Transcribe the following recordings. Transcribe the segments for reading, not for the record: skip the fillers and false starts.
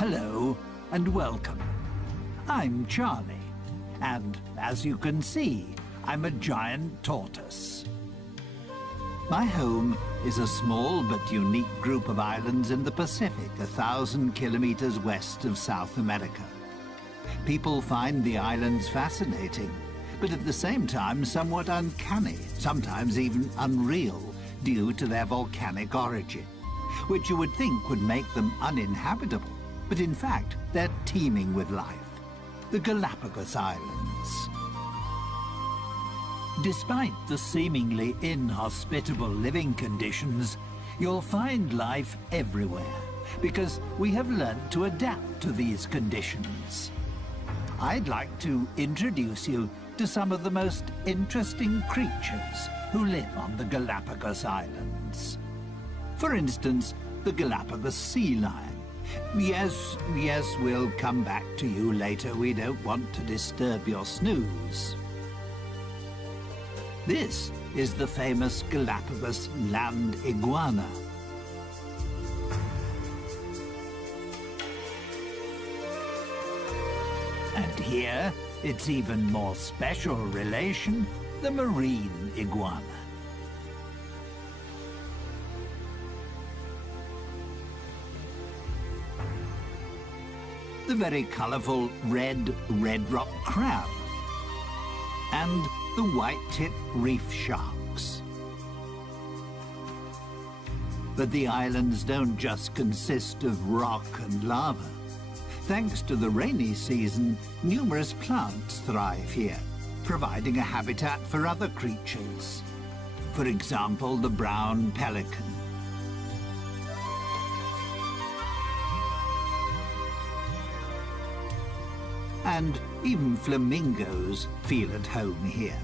Hello and welcome. I'm Charlie, and as you can see, I'm a giant tortoise. My home is a small but unique group of islands in the Pacific, 1,000 kilometers west of South America. People find the islands fascinating, but at the same time somewhat uncanny, sometimes even unreal, due to their volcanic origin, which you would think would make them uninhabitable. But in fact, they're teeming with life. The Galapagos Islands. Despite the seemingly inhospitable living conditions, you'll find life everywhere, because we have learned to adapt to these conditions. I'd like to introduce you to some of the most interesting creatures who live on the Galapagos Islands. For instance, the Galapagos sea lion. Yes, we'll come back to you later. We don't want to disturb your snooze. This is the famous Galapagos land iguana. And here, its even more special relation, the marine iguana. The very colourful red rock crab, and the white-tip reef sharks. But the islands don't just consist of rock and lava. Thanks to the rainy season, numerous plants thrive here, providing a habitat for other creatures. For example, the brown pelican. And even flamingos feel at home here.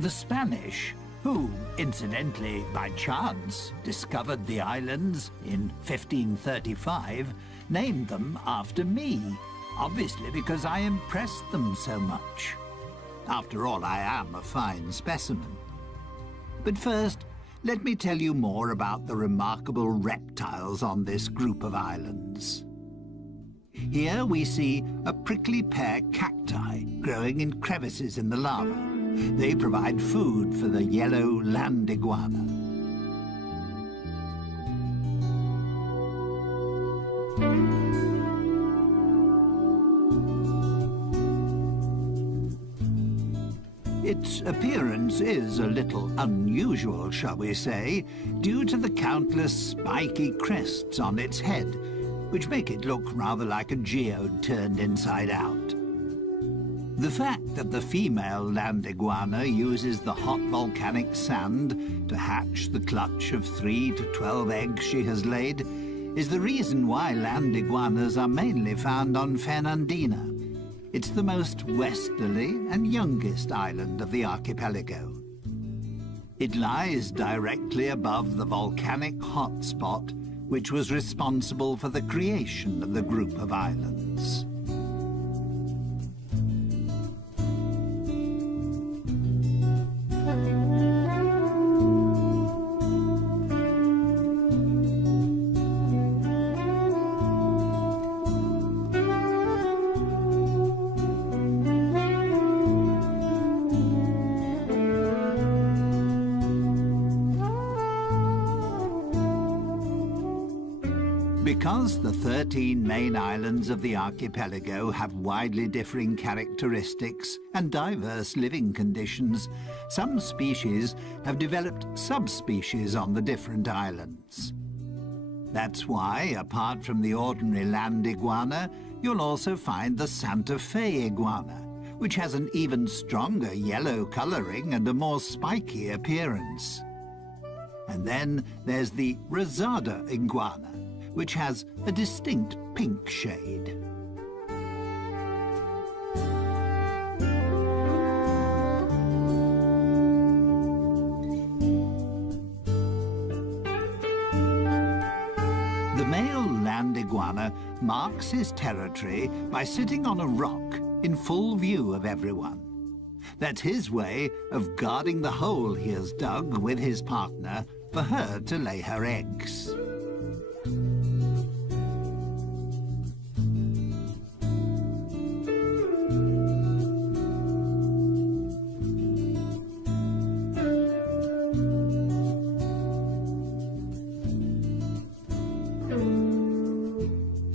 The Spanish, who, incidentally, by chance, discovered the islands in 1535, named them after me. Obviously because I impressed them so much. After all, I am a fine specimen. But first, let me tell you more about the remarkable reptiles on this group of islands. Here we see a prickly pear cacti growing in crevices in the lava. They provide food for the yellow land iguana. Its appearance is a little unusual, shall we say, due to the countless spiky crests on its head, which make it look rather like a geode turned inside out. The fact that the female land iguana uses the hot volcanic sand to hatch the clutch of 3 to 12 eggs she has laid is the reason why land iguanas are mainly found on Fernandina. It's the most westerly and youngest island of the archipelago. It lies directly above the volcanic hotspot, which was responsible for the creation of the group of islands. Because the 13 main islands of the archipelago have widely differing characteristics and diverse living conditions, some species have developed subspecies on the different islands. That's why, apart from the ordinary land iguana, you'll also find the Santa Fe iguana, which has an even stronger yellow coloring and a more spiky appearance. And then there's the Rosada iguana, which has a distinct pink shade. The male land iguana marks his territory by sitting on a rock in full view of everyone. That's his way of guarding the hole he has dug with his partner for her to lay her eggs.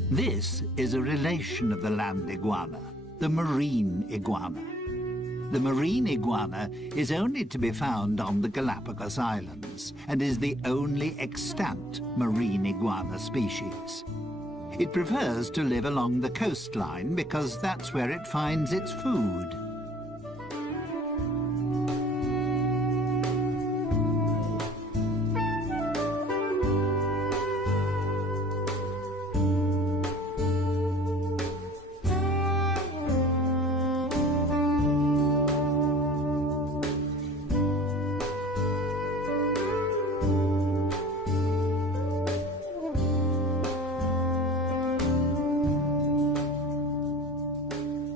This is a relation of the land iguana, the marine iguana. The marine iguana is only to be found on the Galapagos Islands and is the only extant marine iguana species. It prefers to live along the coastline because that's where it finds its food.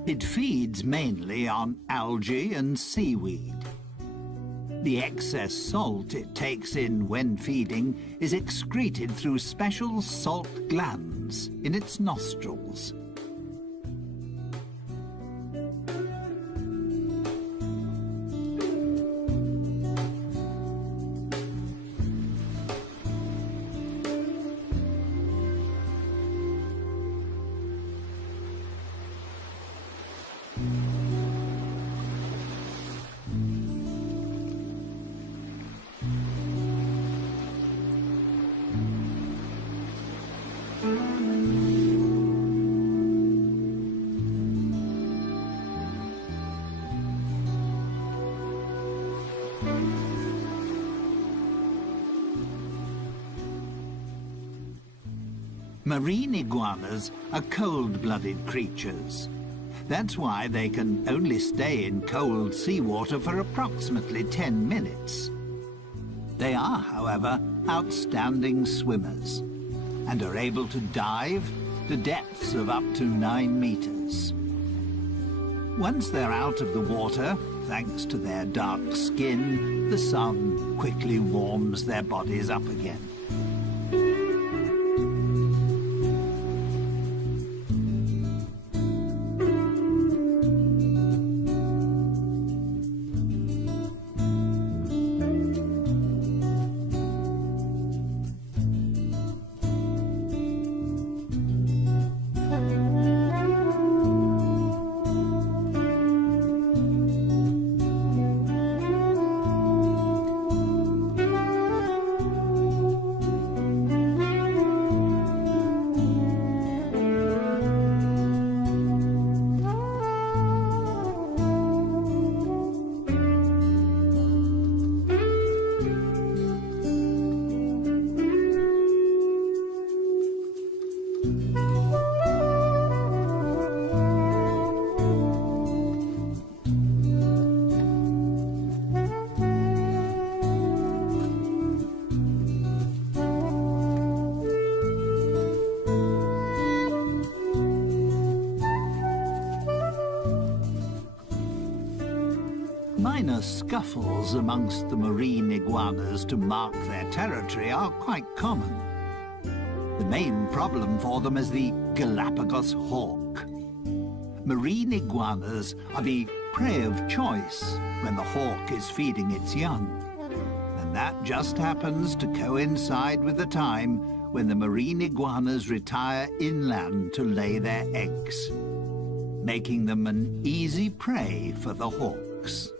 It feeds mainly on algae and seaweed. The excess salt it takes in when feeding is excreted through special salt glands in its nostrils. Marine iguanas are cold-blooded creatures. That's why they can only stay in cold seawater for approximately 10 minutes. They are, however, outstanding swimmers and are able to dive to depths of up to 9 meters. Once they're out of the water, thanks to their dark skin, the sun quickly warms their bodies up again. Minor scuffles amongst the marine iguanas to mark their territory are quite common. The main problem for them is the Galapagos hawk. Marine iguanas are the prey of choice when the hawk is feeding its young. And that just happens to coincide with the time when the marine iguanas retire inland to lay their eggs, making them an easy prey for the hawks.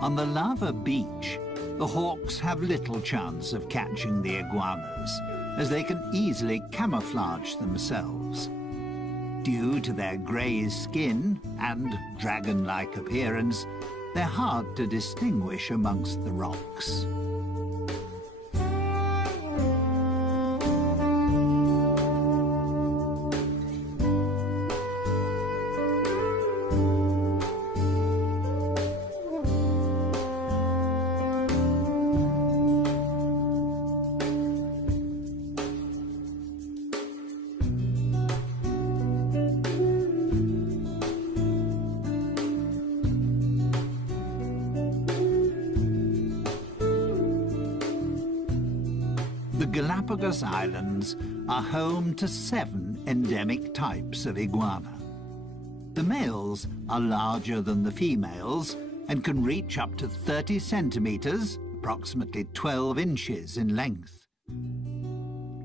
On the lava beach, the hawks have little chance of catching the iguanas, as they can easily camouflage themselves. Due to their grey skin and dragon-like appearance, they're hard to distinguish amongst the rocks. The Galapagos Islands are home to 7 endemic types of iguana. The males are larger than the females and can reach up to 30 centimeters, approximately 12 inches in length.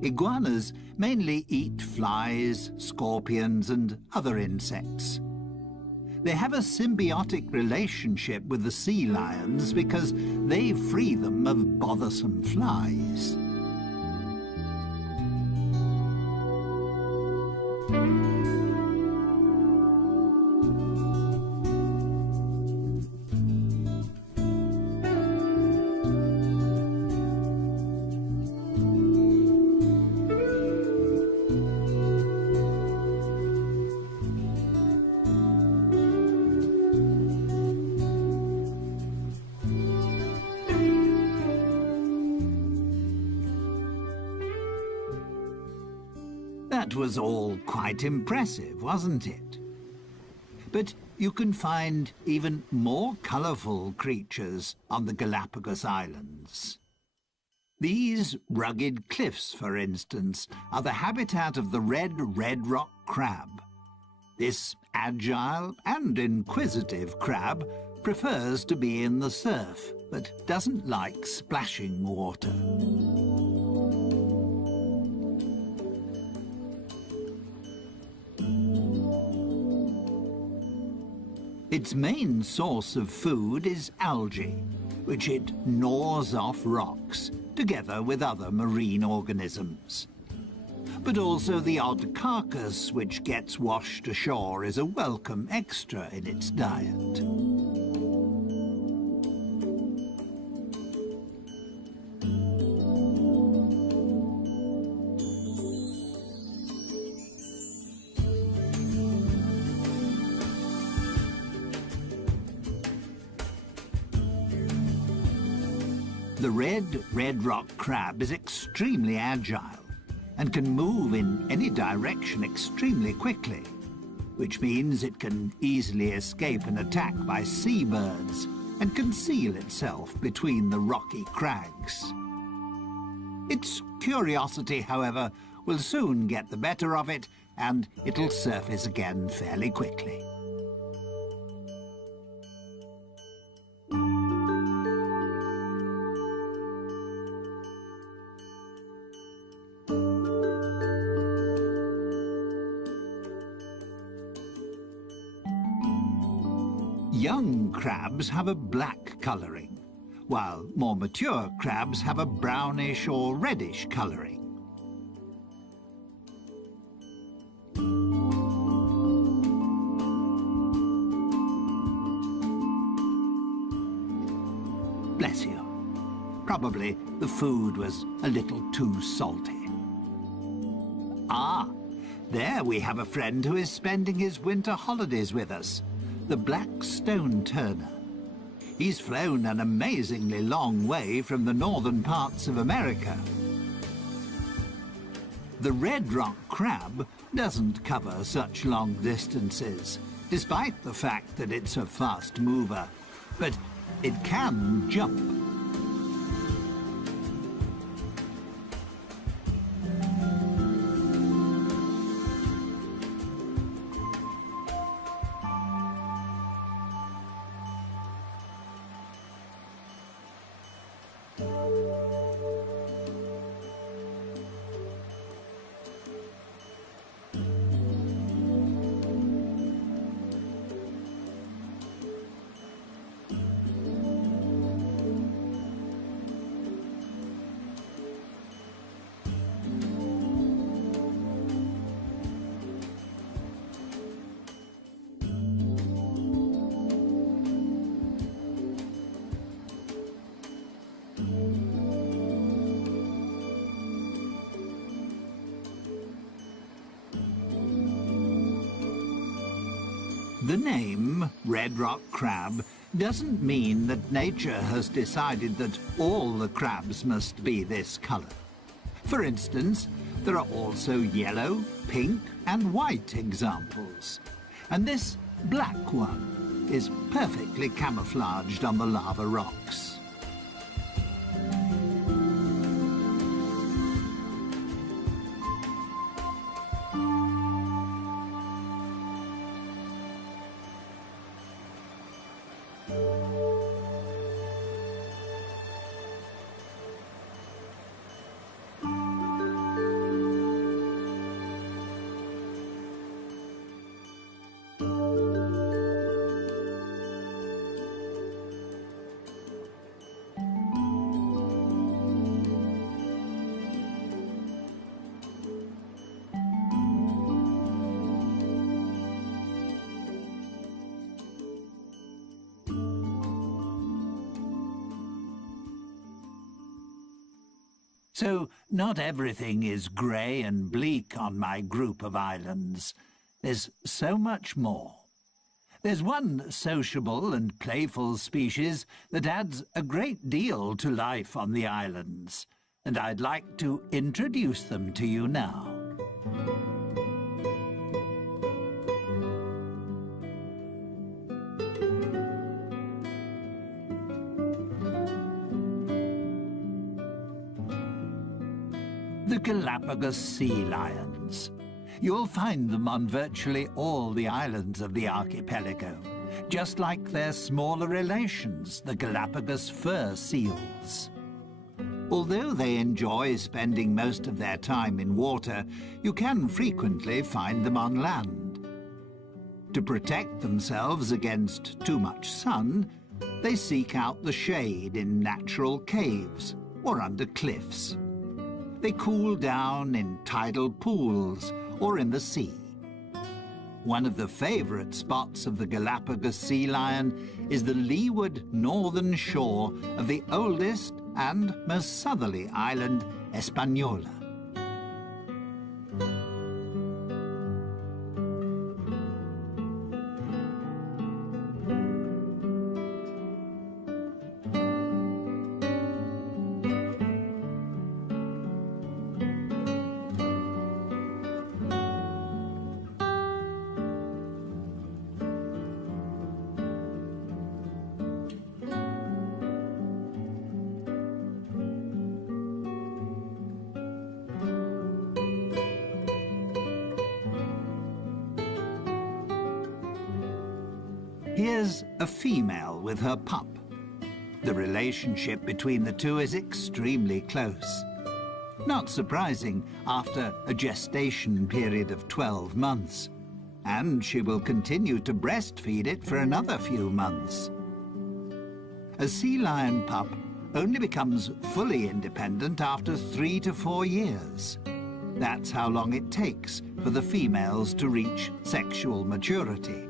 Iguanas mainly eat flies, scorpions, and other insects. They have a symbiotic relationship with the sea lions because they free them of bothersome flies. That was all quite impressive, wasn't it? But you can find even more colourful creatures on the Galapagos Islands. These rugged cliffs, for instance, are the habitat of the red rock crab. This agile and inquisitive crab prefers to be in the surf, but doesn't like splashing water. Its main source of food is algae, which it gnaws off rocks, together with other marine organisms. But also the odd carcass which gets washed ashore is a welcome extra in its diet. The red rock crab is extremely agile and can move in any direction extremely quickly, which means it can easily escape an attack by seabirds and conceal itself between the rocky crags. Its curiosity, however, will soon get the better of it, and it'll surface again fairly quickly. Young crabs have a black colouring, while more mature crabs have a brownish or reddish colouring. Bless you. Probably the food was a little too salty. Ah, there we have a friend who is spending his winter holidays with us. The black stone turner. He's flown an amazingly long way from the northern parts of America. The red rock crab doesn't cover such long distances, despite the fact that it's a fast mover, but it can jump. The name red rock crab doesn't mean that nature has decided that all the crabs must be this colour. For instance, there are also yellow, pink and white examples. And this black one is perfectly camouflaged on the lava rocks. So, not everything is grey and bleak on my group of islands. There's so much more. There's one sociable and playful species that adds a great deal to life on the islands, and I'd like to introduce them to you now. The Galapagos sea lions. You'll find them on virtually all the islands of the archipelago, just like their smaller relations, the Galapagos fur seals. Although they enjoy spending most of their time in water, you can frequently find them on land. To protect themselves against too much sun, they seek out the shade in natural caves or under cliffs. They cool down in tidal pools or in the sea. One of the favourite spots of the Galapagos sea lion is the leeward northern shore of the oldest and most southerly island, Hispaniola. Here's a female with her pup. The relationship between the two is extremely close. Not surprising after a gestation period of 12 months. And she will continue to breastfeed it for another few months. A sea lion pup only becomes fully independent after 3 to 4 years. That's how long it takes for the females to reach sexual maturity.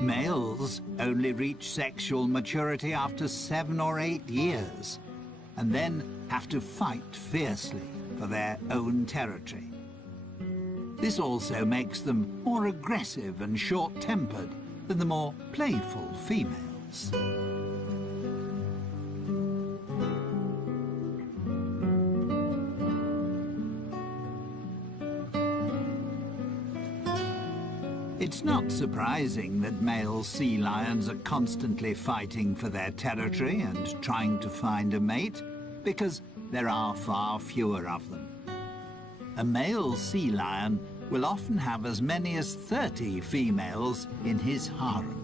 Males only reach sexual maturity after 7 or 8 years, and then have to fight fiercely for their own territory. This also makes them more aggressive and short-tempered than the more playful females. It's not surprising that male sea lions are constantly fighting for their territory and trying to find a mate, because there are far fewer of them. A male sea lion will often have as many as 30 females in his harem.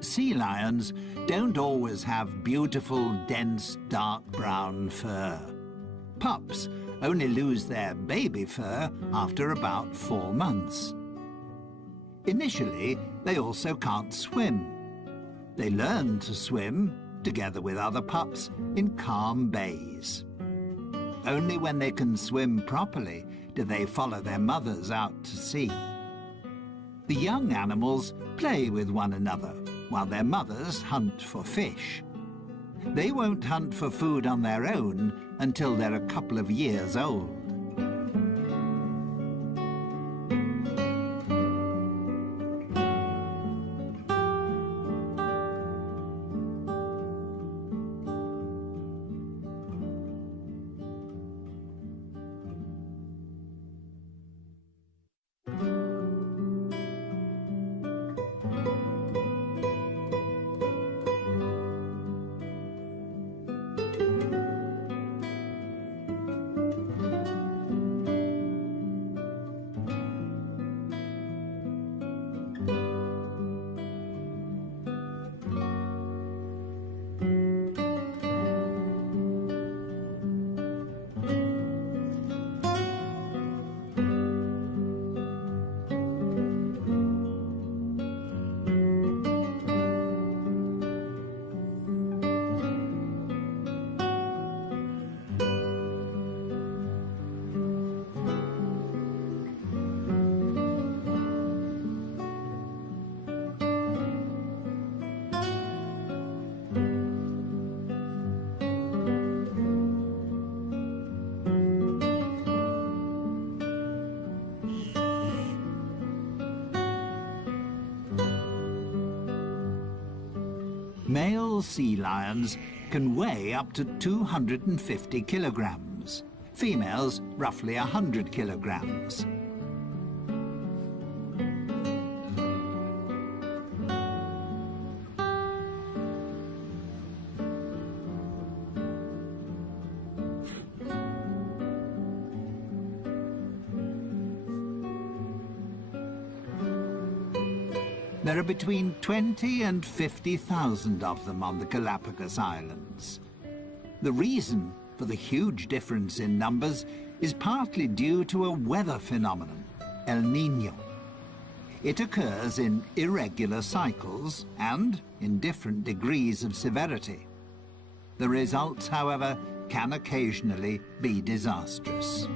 Sea lions don't always have beautiful, dense, dark brown fur. Pups only lose their baby fur after about 4 months. Initially, they also can't swim. They learn to swim, together with other pups, in calm bays. Only when they can swim properly do they follow their mothers out to sea. The young animals play with one another, while their mothers hunt for fish. They won't hunt for food on their own until they're a couple of years old. Male sea lions can weigh up to 250 kilograms. Females, roughly 100 kilograms. There are between 20 and 50,000 of them on the Galapagos Islands. The reason for the huge difference in numbers is partly due to a weather phenomenon, El Niño. It occurs in irregular cycles and in different degrees of severity. The results, however, can occasionally be disastrous.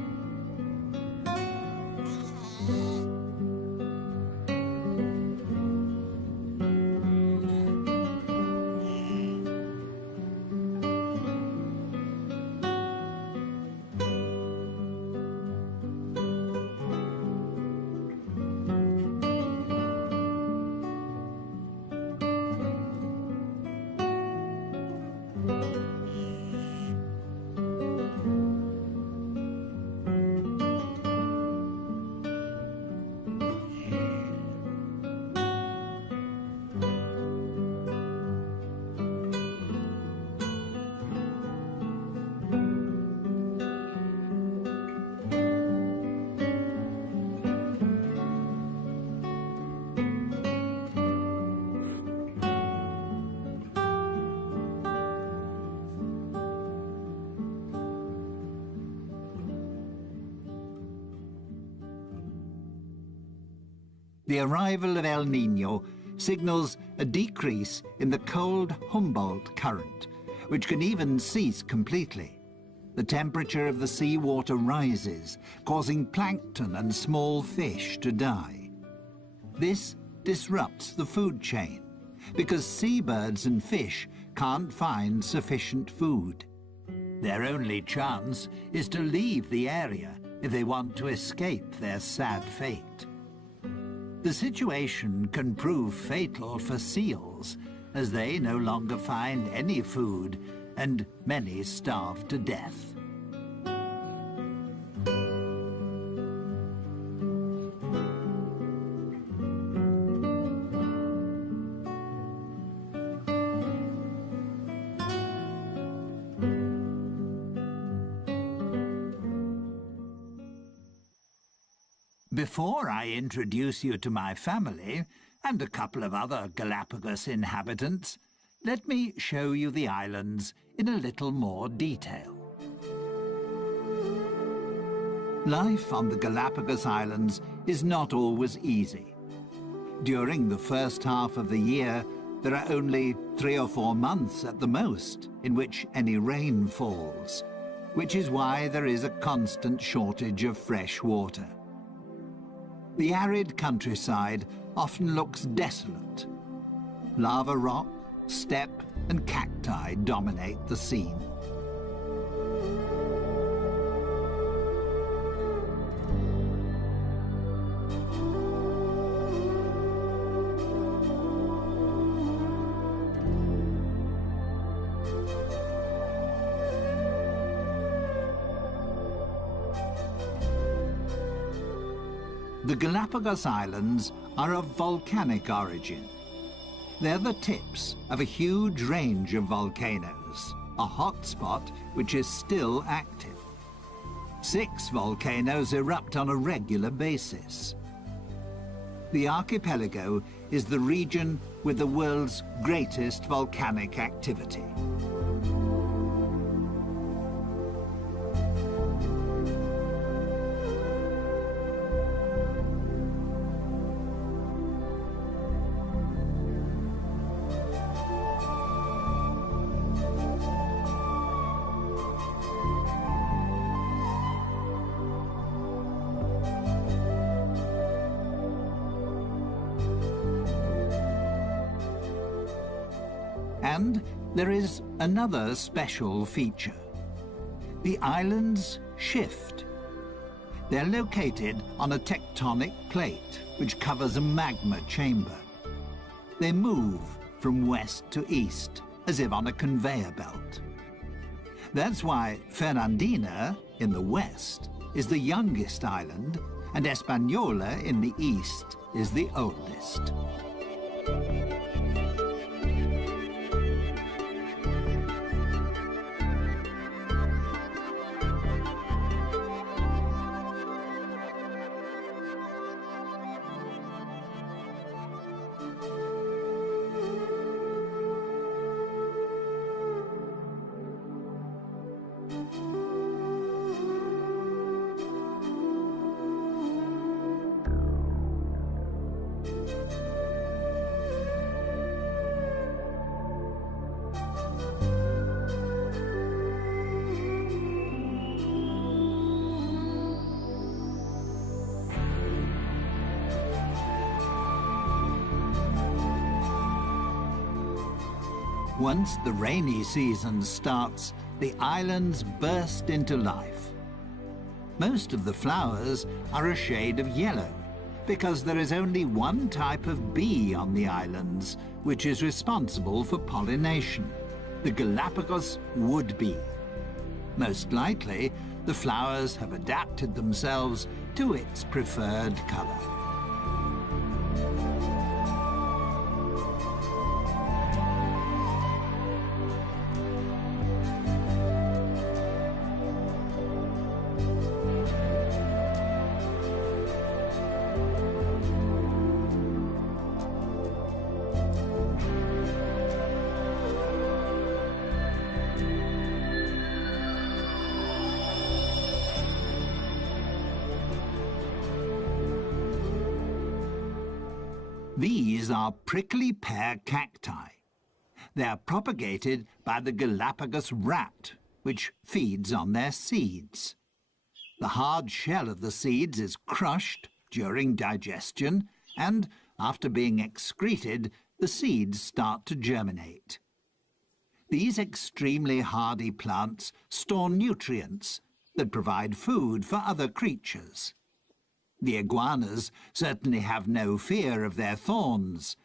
The arrival of El Niño signals a decrease in the cold Humboldt current, which can even cease completely. The temperature of the seawater rises, causing plankton and small fish to die. This disrupts the food chain, because seabirds and fish can't find sufficient food. Their only chance is to leave the area if they want to escape their sad fate. The situation can prove fatal for seals, as they no longer find any food, and many starve to death. Before I introduce you to my family, and a couple of other Galapagos inhabitants, let me show you the islands in a little more detail. Life on the Galapagos Islands is not always easy. During the first half of the year, there are only 3 or 4 months at the most in which any rain falls, which is why there is a constant shortage of fresh water. The arid countryside often looks desolate. Lava rock, steppe, and cacti dominate the scene. The Galapagos Islands are of volcanic origin. They're the tips of a huge range of volcanoes, a hotspot which is still active. 6 volcanoes erupt on a regular basis. The archipelago is the region with the world's greatest volcanic activity. And there is another special feature. The islands shift. They're located on a tectonic plate which covers a magma chamber. They move from west to east, as if on a conveyor belt. That's why Fernandina, in the west, is the youngest island, and Española, in the east, is the oldest. Once the rainy season starts, the islands burst into life. Most of the flowers are a shade of yellow, because there is only one type of bee on the islands, which is responsible for pollination, the Galapagos wood bee. Most likely, the flowers have adapted themselves to its preferred color. These are prickly pear cacti. They are propagated by the Galapagos rat, which feeds on their seeds. The hard shell of the seeds is crushed during digestion, and after being excreted, the seeds start to germinate. These extremely hardy plants store nutrients that provide food for other creatures. The iguanas certainly have no fear of their thorns,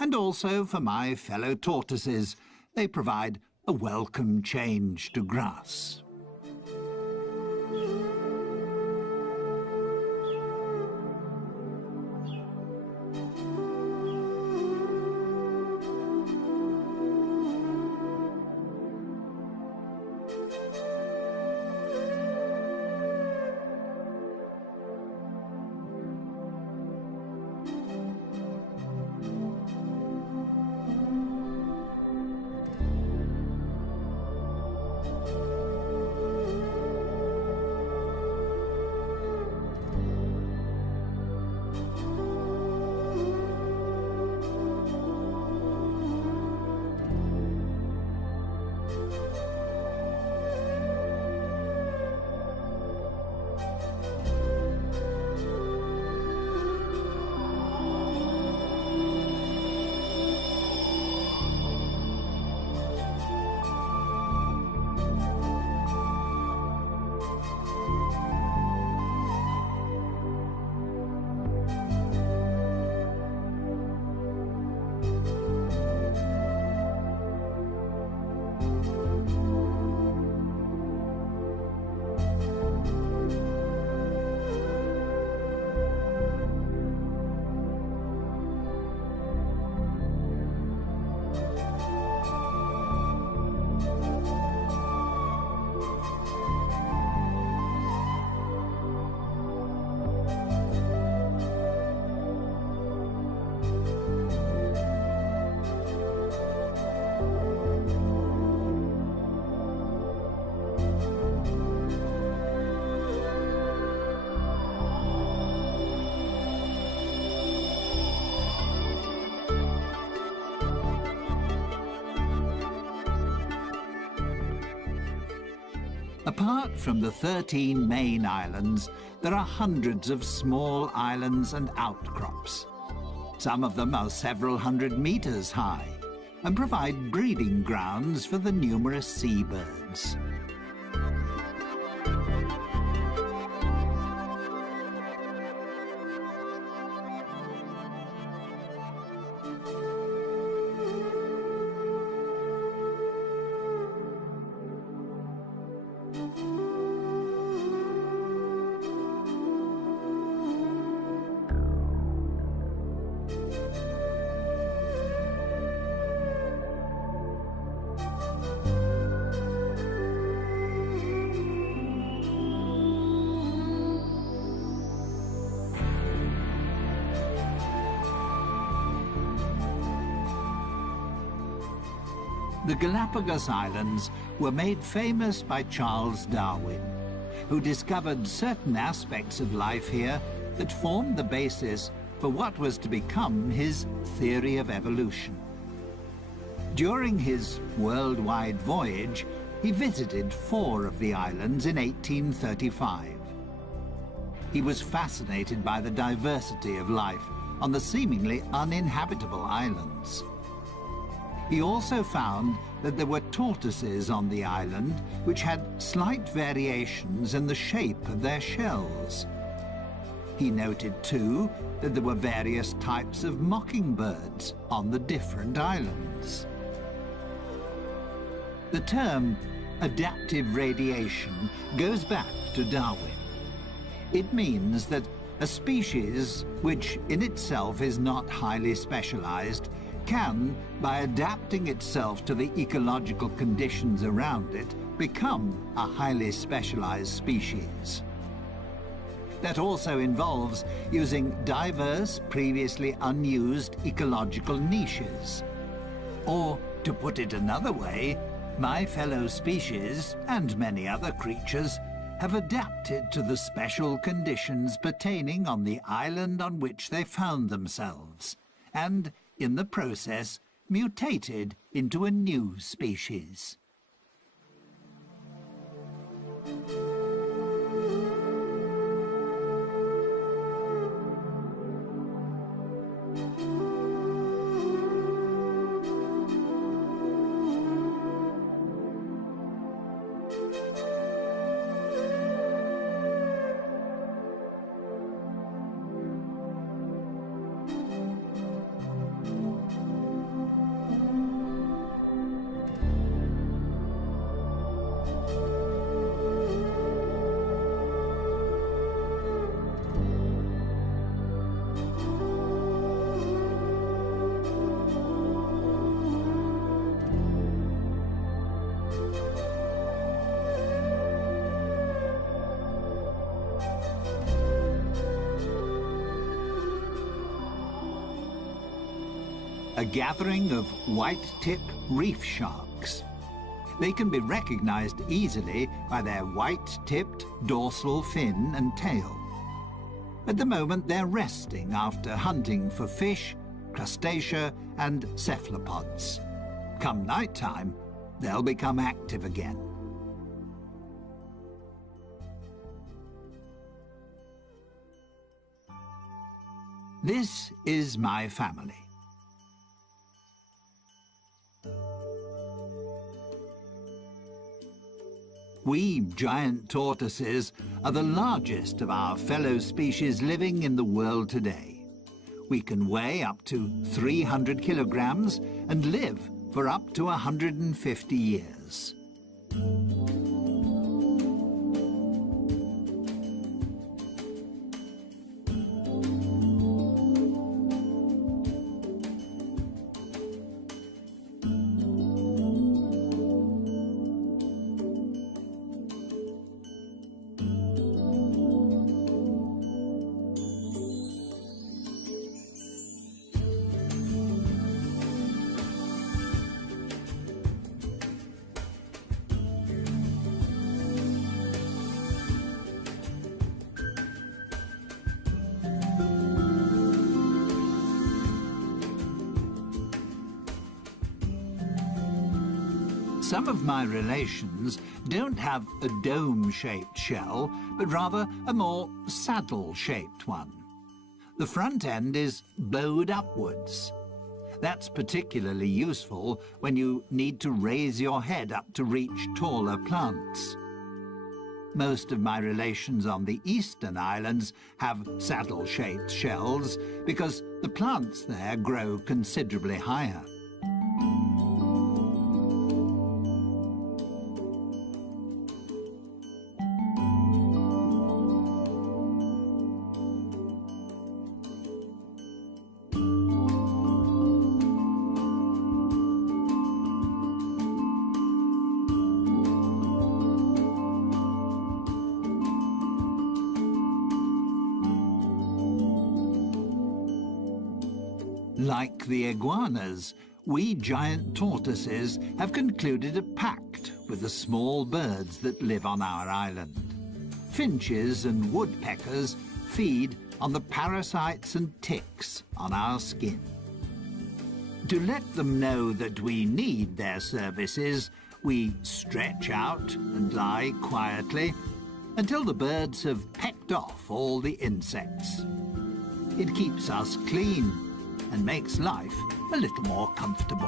and also for my fellow tortoises, they provide a welcome change to grass. Apart from the 13 main islands, there are hundreds of small islands and outcrops. Some of them are several hundred meters high and provide breeding grounds for the numerous seabirds. The Galapagos Islands were made famous by Charles Darwin, who discovered certain aspects of life here that formed the basis for what was to become his theory of evolution. During his worldwide voyage, he visited 4 of the islands in 1835. He was fascinated by the diversity of life on the seemingly uninhabitable islands. He also found that there were tortoises on the island which had slight variations in the shape of their shells. He noted, too, that there were various types of mockingbirds on the different islands. The term adaptive radiation goes back to Darwin. It means that a species, which in itself is not highly specialized, can, by adapting itself to the ecological conditions around it, become a highly specialized species. That also involves using diverse, previously unused ecological niches. Or, to put it another way, my fellow species, and many other creatures, have adapted to the special conditions pertaining on the island on which they found themselves, and, in the process, mutated into a new species. A gathering of white-tip reef sharks. They can be recognized easily by their white-tipped dorsal fin and tail. At the moment, they're resting after hunting for fish, crustacea, and cephalopods. Come night time, they'll become active again. This is my family. We giant tortoises are the largest of our fellow species living in the world today. We can weigh up to 300 kilograms and live for up to 150 years. Some of my relations don't have a dome-shaped shell, but rather a more saddle-shaped one. The front end is bowed upwards. That's particularly useful when you need to raise your head up to reach taller plants. Most of my relations on the eastern islands have saddle-shaped shells because the plants there grow considerably higher. Like the iguanas, we giant tortoises have concluded a pact with the small birds that live on our island. Finches and woodpeckers feed on the parasites and ticks on our skin. To let them know that we need their services, we stretch out and lie quietly until the birds have pecked off all the insects. It keeps us clean and makes life a little more comfortable.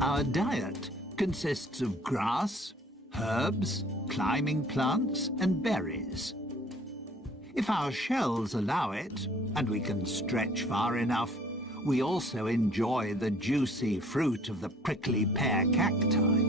Our diet consists of grass, herbs, climbing plants, and berries. If our shells allow it, and we can stretch far enough, we also enjoy the juicy fruit of the prickly pear cacti.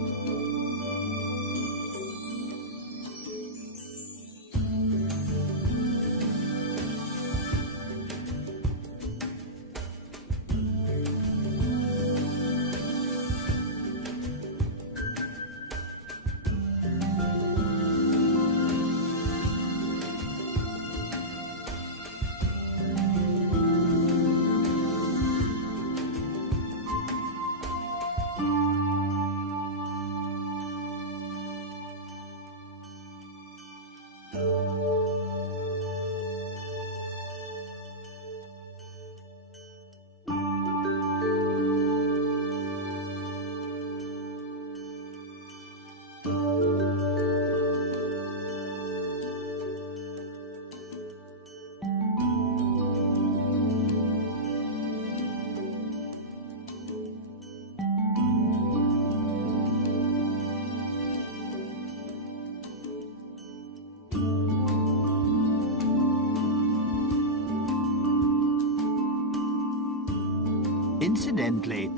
Incidentally,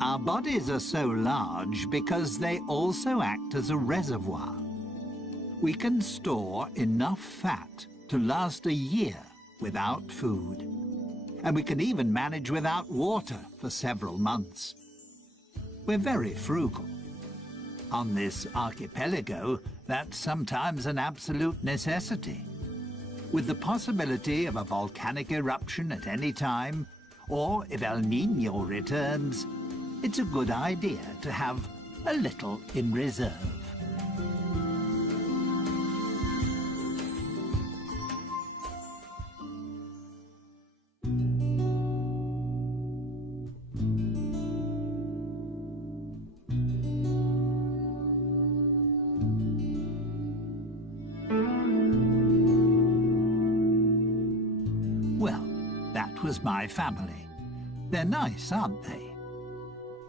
our bodies are so large because they also act as a reservoir. We can store enough fat to last a year without food. And we can even manage without water for several months. We're very frugal. On this archipelago, that's sometimes an absolute necessity. With the possibility of a volcanic eruption at any time, or if El Niño returns, it's a good idea to have a little in reserve. Well, that was my family. They're nice, aren't they?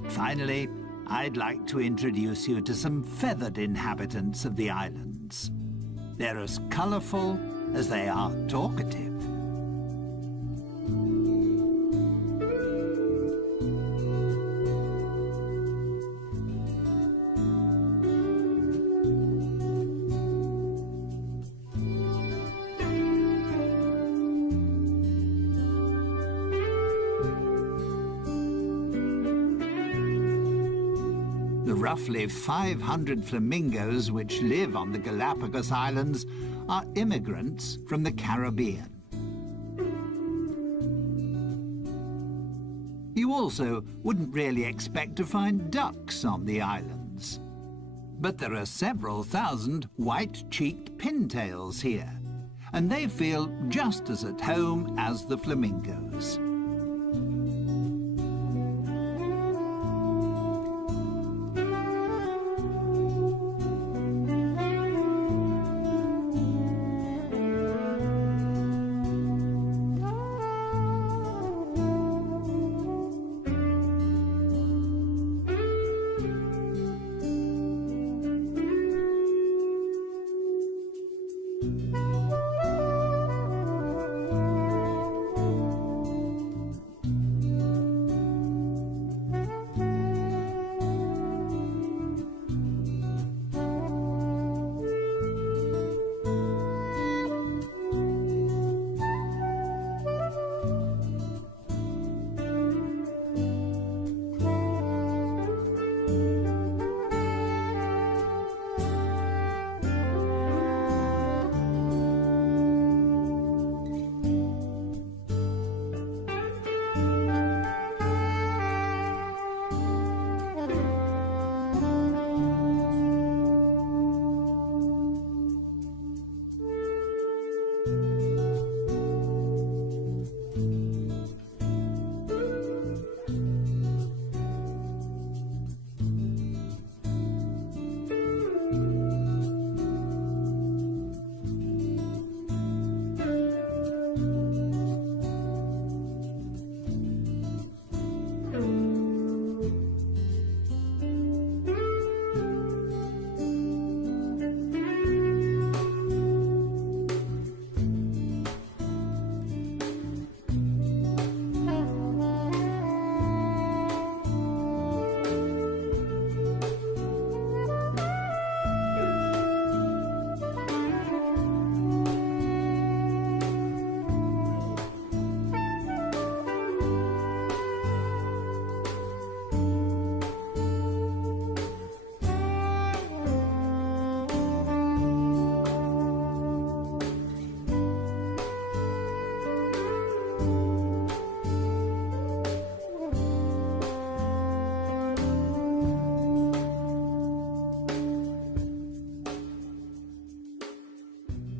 Finally, I'd like to introduce you to some feathered inhabitants of the islands. They're as colourful as they are talkative. The roughly 500 flamingos which live on the Galapagos Islands are immigrants from the Caribbean. You also wouldn't really expect to find ducks on the islands. But there are several thousand white-cheeked pintails here, and they feel just as at home as the flamingos.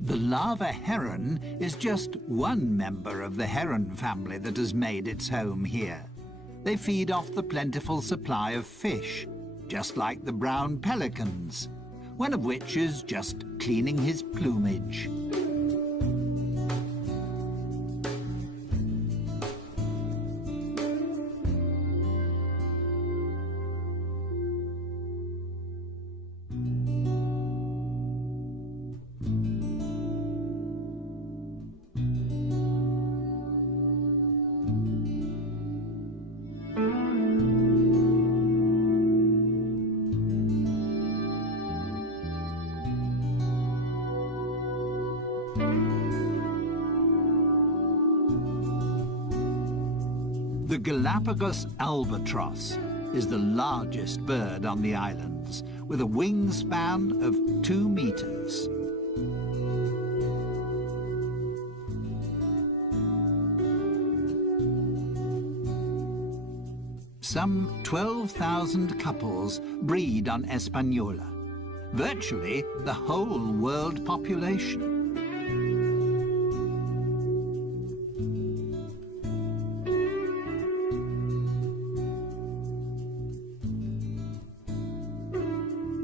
The lava heron is just one member of the heron family that has made its home here. They feed off the plentiful supply of fish, just like the brown pelicans, one of which is just cleaning his plumage. The Galapagos albatross is the largest bird on the islands, with a wingspan of 2 meters. Some 12,000 couples breed on Hispaniola, virtually the whole world population.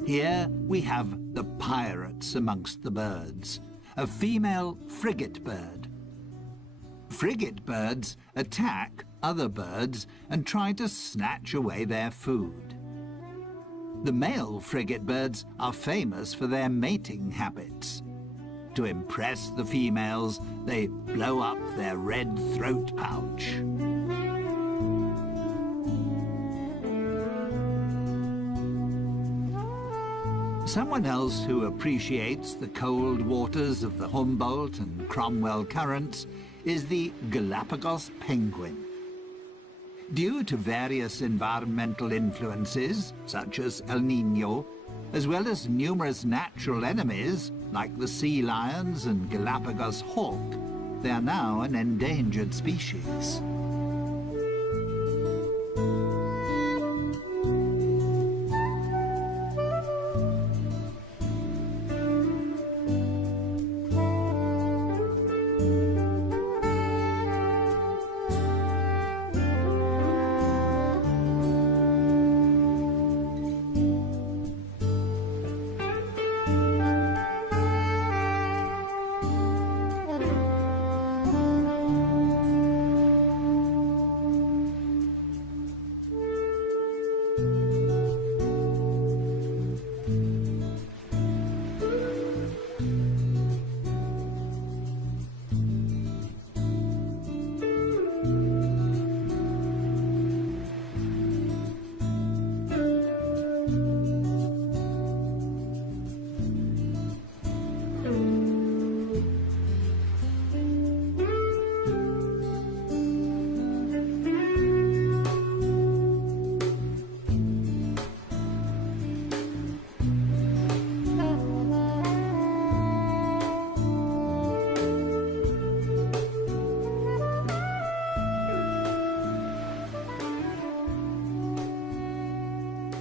Here we have the pirates amongst the birds, a female frigate bird. Frigate birds attack other birds and try to snatch away their food. The male frigate birds are famous for their mating habits. To impress the females, they blow up their red throat pouch. Someone else who appreciates the cold waters of the Humboldt and Cromwell currents is the Galapagos penguin. Due to various environmental influences, such as El Niño, as well as numerous natural enemies, like the sea lions and Galapagos hawk, they are now an endangered species.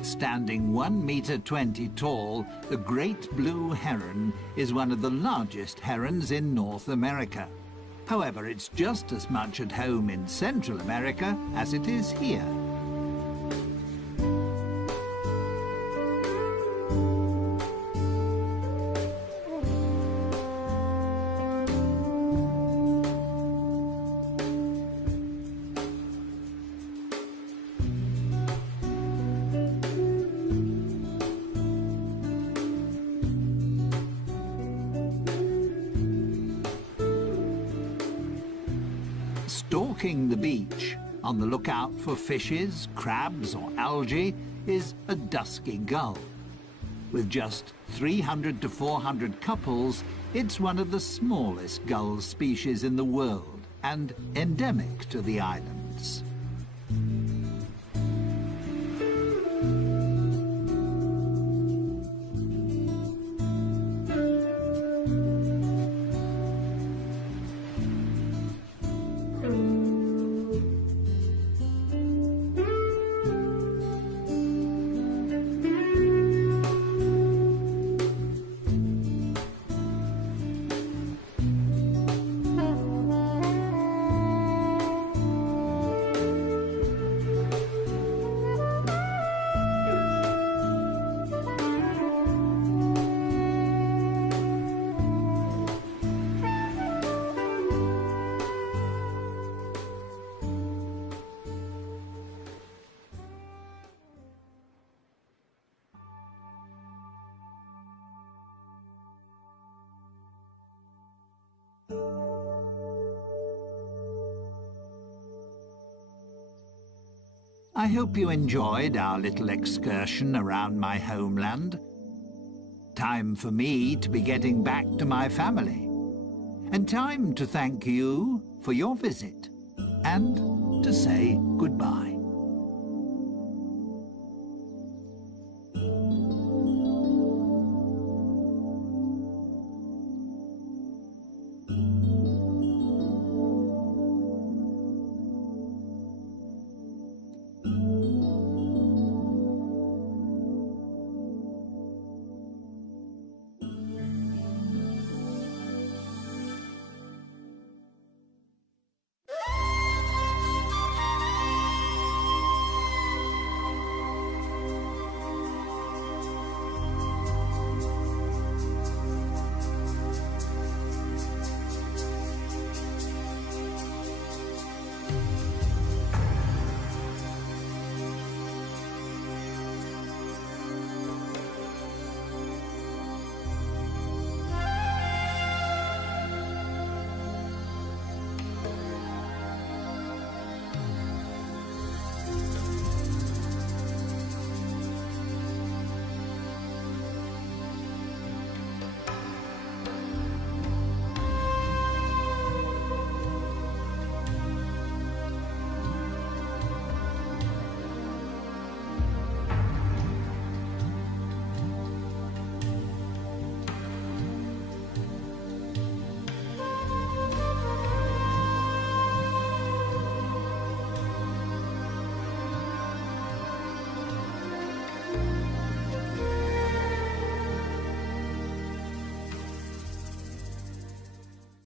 Standing 1.20 meters tall, the great blue heron is one of the largest herons in North America. However, it's just as much at home in Central America as it is here. Stalking the beach, on the lookout for fishes, crabs or algae, is a dusky gull. With just 300 to 400 couples, it's one of the smallest gull species in the world and endemic to the islands. I hope you enjoyed our little excursion around my homeland. Time for me to be getting back to my family. And time to thank you for your visit and to say goodbye.